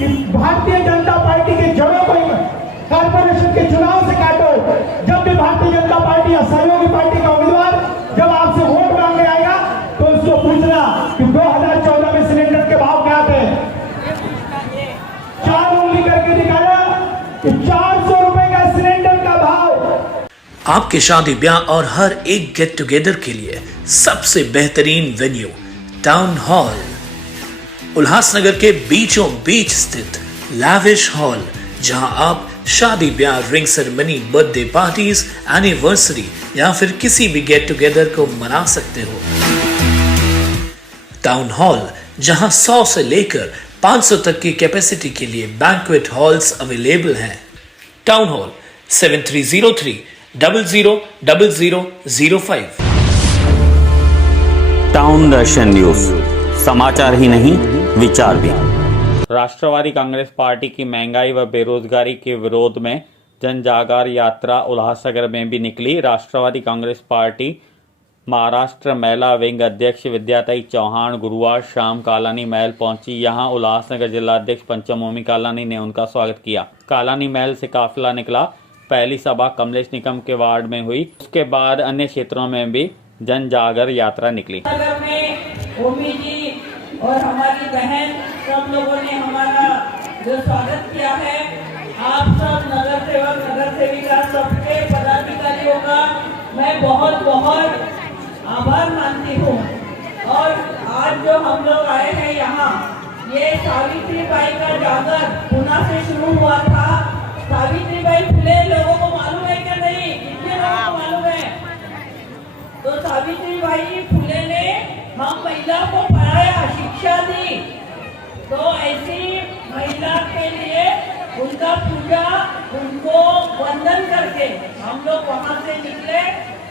कि भारतीय जनता पार्टी के जड़ों को कॉर्पोरेशन के चुनाव से काटो। जब भी भारतीय जनता पार्टी या सहयोगी पार्टी का उम्मीदवार जब आपसे वोट मांगने आएगा तो उसको पूछना कि 2014 में सिलेंडर के भाव क्या थे। 4 उंगली करके दिखाया कि 400 रुपए का सिलेंडर का भाव। आपके शादी ब्याह और हर एक गेट टुगेदर के लिए सबसे बेहतरीन वेन्यू टाउन हॉल, उल्लासनगर के बीचों बीच स्थित लैविश हॉल, जहां आप शादी ब्याह, ring ceremony, birthday parties, anniversary या फिर किसी भी गेट टुगेदर को मना सकते हो। टाउन हॉल जहां 100 से लेकर 500 तक की कैपेसिटी के लिए बैंक्वेट हॉल्स अवेलेबल हैं। Town hall 7303000005। टाउन दर्शन न्यूज, समाचार ही नहीं विचार भी। राष्ट्रवादी कांग्रेस पार्टी की महंगाई व बेरोजगारी के विरोध में जन जागर यात्रा उल्लासनगर में भी निकली। राष्ट्रवादी कांग्रेस पार्टी महाराष्ट्र महिला विंग अध्यक्ष विद्याताई चौहान गुरुवार शाम कालानी महल पहुंची। यहां उल्लासनगर जिला अध्यक्ष पंचमोमी कालानी ने उनका स्वागत किया। कालानी महल से काफिला निकला। पहली सभा कमलेश निकम के वार्ड में हुई, उसके बाद अन्य क्षेत्रों में भी जन जागर यात्रा निकली। नगर में ओमी जी और हमारी बहन सब लोगों ने हमारा जो स्वागत किया है, आप सब नगर सेवक, नगर सेविका, सबके पदाधिकारियों का मैं बहुत बहुत आभार मानती हूँ। और आज जो हम लोग आए हैं यहाँ, ये सावित्रीबाई का जागर पुणे से शुरू हुआ था। सावित्रीबाई फुले लोगों को मालूम है क्या? नहीं, कितने लोगों को मालूम है? तो सावित्रीबाई फुले ने हम महिला को पढ़ाया, शिक्षा दी। तो ऐसी महिला के लिए उनका पूजा, उनको वंदन करके हम लोग वहाँ से निकले।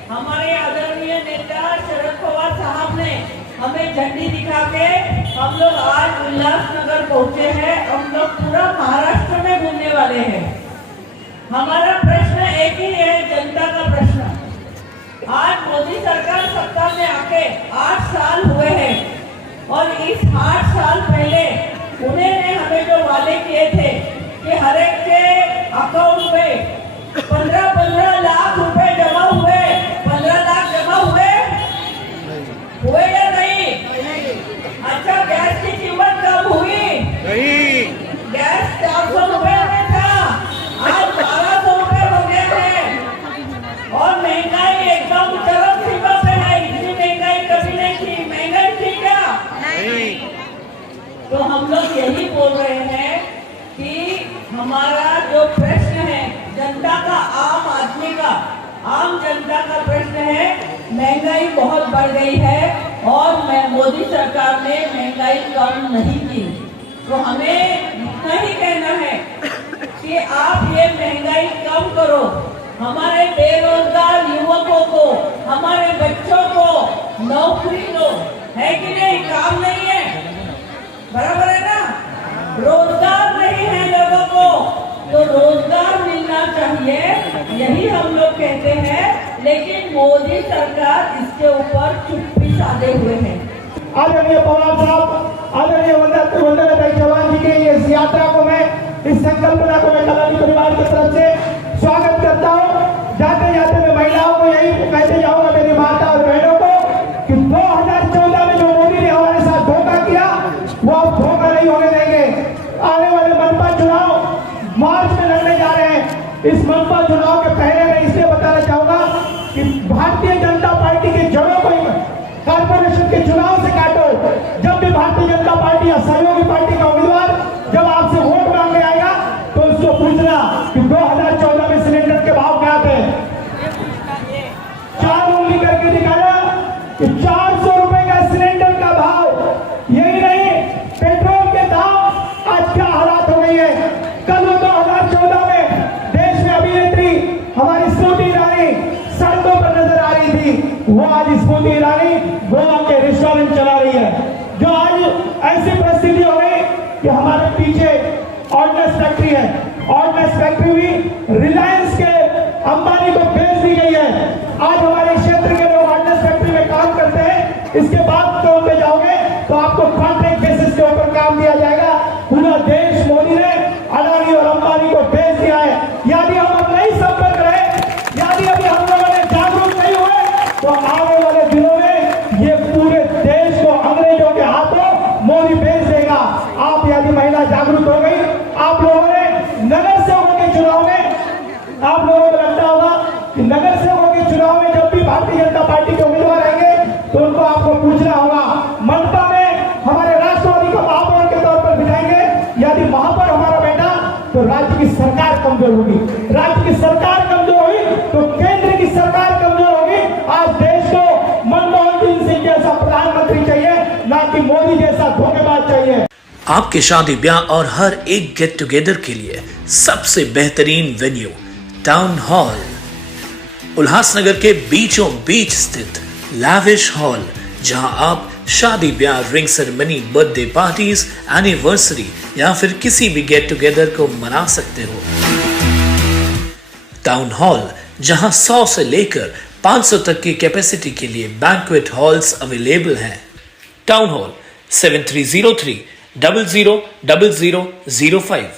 हमारे आदरणीय नेता शरद पवार साहब ने हमें झंडी दिखा के हम लोग आज उल्लासनगर पहुँचे हैं। हम लोग पूरा महाराष्ट्र में घूमने वाले हैं। हमारा प्रश्न एक ही है, जनता का प्रश्न। आज मोदी सरकार सत्ता में आके 8 साल हुए हैं और इस 8 साल पहले उन्होंने हमें जो वादे किए थे कि हर एक के अकाउंट में 15-15 लाख रुपए जमा हुए। 15 लाख जमा हुए या नहीं? अच्छा, गैस की कीमत कम हुई? नहीं। गैस 400 रुपए में था, आज 1200 रुपए हो गया है। और महंगाई एकदम चरम सीमा पे है। इतनी महंगाई कभी नहीं थी। महंगाई थी क्या? नहीं। तो हम लोग यही बोल रहे हैं कि हमारा जो प्रश्न है जनता का, आम आदमी का, आम जनता का प्रश्न है, महंगाई बहुत बढ़ गई है और मोदी सरकार ने महंगाई कम नहीं की। तो हमें इतना ही कहना है कि आप ये महंगाई कम करो। हमारे बेरोजगार युवकों को, हमारे बच्चों को नौकरी दो, है कि नहीं? काम नहीं है, बराबर है ना? रोजगार नहीं है लोगों को, तो रोजगार मिलना चाहिए, यही हम लोग कहते हैं। लेकिन मोदी सरकार इसके ऊपर चुप्पी साधे हुए हैं। आदरणीय पवार साहब, आदरणीय वंदनाताई चौहान जी के इस यात्रा को मैं, इस संकल्पना को मैं कलानी परिवार की तरफ से स्वागत करता हूँ। जाते जाते मैं महिलाओं को यही कहते जाऊंगा, मेरी माता और बहनों को, कि 2014 में जो मोदी ने हमारे साथ धोखा किया, वो अब धोखा नहीं होने देंगे। आने वाले मनपा चुनाव मार्च में लड़ने जा रहे हैं। इस मनपा चुनाव के पहले मैं इसलिए बताना चाहूंगा कि भारतीय जनता पार्टी के जड़ों को कॉर्पोरेशन के चुनाव से काटो। जब भी भारतीय जनता पार्टी या सहयोगी पार्टी का उम्मीदवार जब आपसे वोट मांगने आएगा तो उसको पूछना कि 2014 में सिलेंडर के भाव क्या थे। 4 उंगली करके दिखाया कि 400 रुपए का सिलेंडर का भाव। यही नहीं, पेट्रोल के दाम आज क्या हालात हो गई है। कल 2014 में देश में अभिनेत्री हमारी स्मृति ईरानी सड़कों पर नजर आ रही थी। वो आज स्मृति ईरानी गोवा के रेस्टोरेंट चला रही है। जो आज ऐसी परिस्थिति हो गई कि हमारे पीछे ऑर्डिनेंस फैक्ट्री है। ऑर्डिनेंस फैक्ट्री भी रिलायंस के अंबानी को बेच दी गई है। आज हमारे क्षेत्र के लोग ऑर्डिनेंस फैक्ट्री में काम करते हैं। इसके बाद तो पे जाओगे तो आपको कॉन्ट्रैक्ट बेसिस के ऊपर काम दिया जाएगा। पूरा देश मोदी ने अडानी और अंबानी को बेच दिया है। यदि हम अब नहीं संपर्क रहे, यदि अभी हम लोगों ने जागरूक नहीं हुए, तो आने वाले दिनों में ये पूरे देश को अंग्रेजों के हाथों मोदी बेच देगा। आप यदि महिला जागरूक हो गई, आप लोगों ने नगर सेवकों के चुनाव में, आप लोगों को लगता होगा कि नगर सेवकों के चुनाव में जब भी भारतीय जनता पार्टी के उम्मीदवार आएंगे तो उनको आपको पूछना होगा, मनपा में हमारे राष्ट्रवादी को महापौर के तौर पर बिठाएंगे, यदि महापौर हमारा बेटा तो राज्य की सरकार कमजोर होगी, राज्य की सरकार कमजोर हुई तो केंद्र की सरकार कमजोर होगी। आज देश को मनमोहन सिंह जैसा प्रधानमंत्री चाहिए, ना कि मोदी जैसा धोखेबाज चाहिए। आपके शादी ब्याह और हर एक गेट टुगेदर के लिए सबसे बेहतरीन वेन्यू टाउन हॉल, उल्लासनगर के बीचों बीच स्थित लैविश हॉल, जहां आप शादी ब्याह, ring ceremony, birthday parties, anniversary या फिर किसी भी गेट टुगेदर को मना सकते हो। टाउन हॉल, जहां 100 से लेकर 500 तक की कैपेसिटी के लिए बैंक्वेट हॉल्स अवेलेबल हैं। Town hall 7303 000005।